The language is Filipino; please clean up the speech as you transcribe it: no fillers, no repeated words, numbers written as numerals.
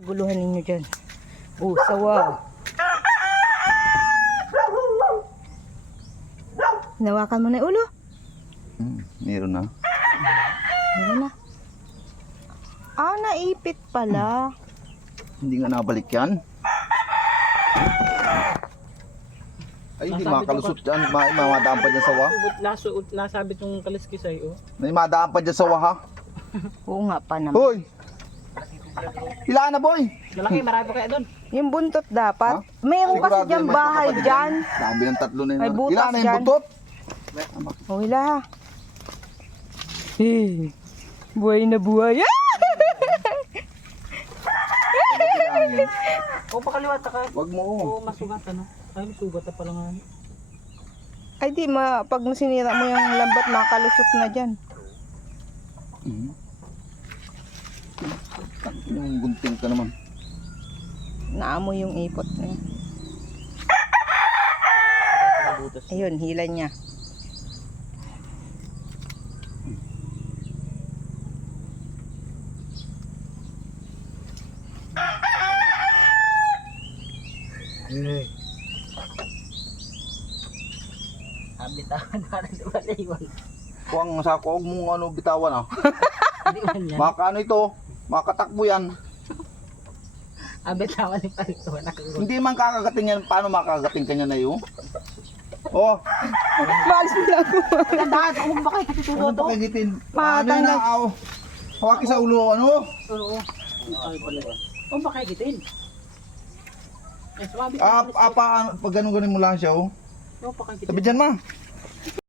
Guluhan ninyo dyan. Oh, sawa. Nawakan mo na yung ulo. Meron na. Meron na. Ah, naipit pala. Hindi nga nabalik yan. Ay, hindi makalusot yan. Mamadaan pa dyan sa wa. Nasabit yung kaliskis ay, oh. May madaan pa dyan sa wa, ha? Oo nga pa naman. Hoy! Ilaan na, boy! Malaki, marami pa kaya doon. Yung buntot dapat. Ha? Mayroon kasi Sigurado dyan may bahay kapatid dyan. Dami ng tatlo na yun. May butas Ilaan na yung dyan. buntot. Oh, hila ha. Buhay na buhay. O, pakaliwat ka. Wag mo. O, masugat, ano? Ay, may sugat na pala nga. Ay di, pag sinira mo yung lambat, makalusot na dyan. Yung gunting ka naman. Naamoy yung ipot na yan. Ayun, hila niya. Bitawan na rin naman na iwan. Kuwang sako, huwag mong ano, bitawan, ha? Hindi man yan. Maka ano ito, makatakbo yan. Bitawan ni Palito. Hindi man kakagating yan. Paano makakagating kanya na yun? Oh, Maalis mo lang ako. Tandaan, huwag ba kayo katitudo ano to? pa kagitin? Patay Ano na. na, aw. Hawaki sa ulo, ano? Oo. Ay, pala. Huwag ba kayo gitin? Eh, sumabit Pag ganun-ganin mo lang siya, oh. Huwag pa kayo gitin. Sabi dyan, ma.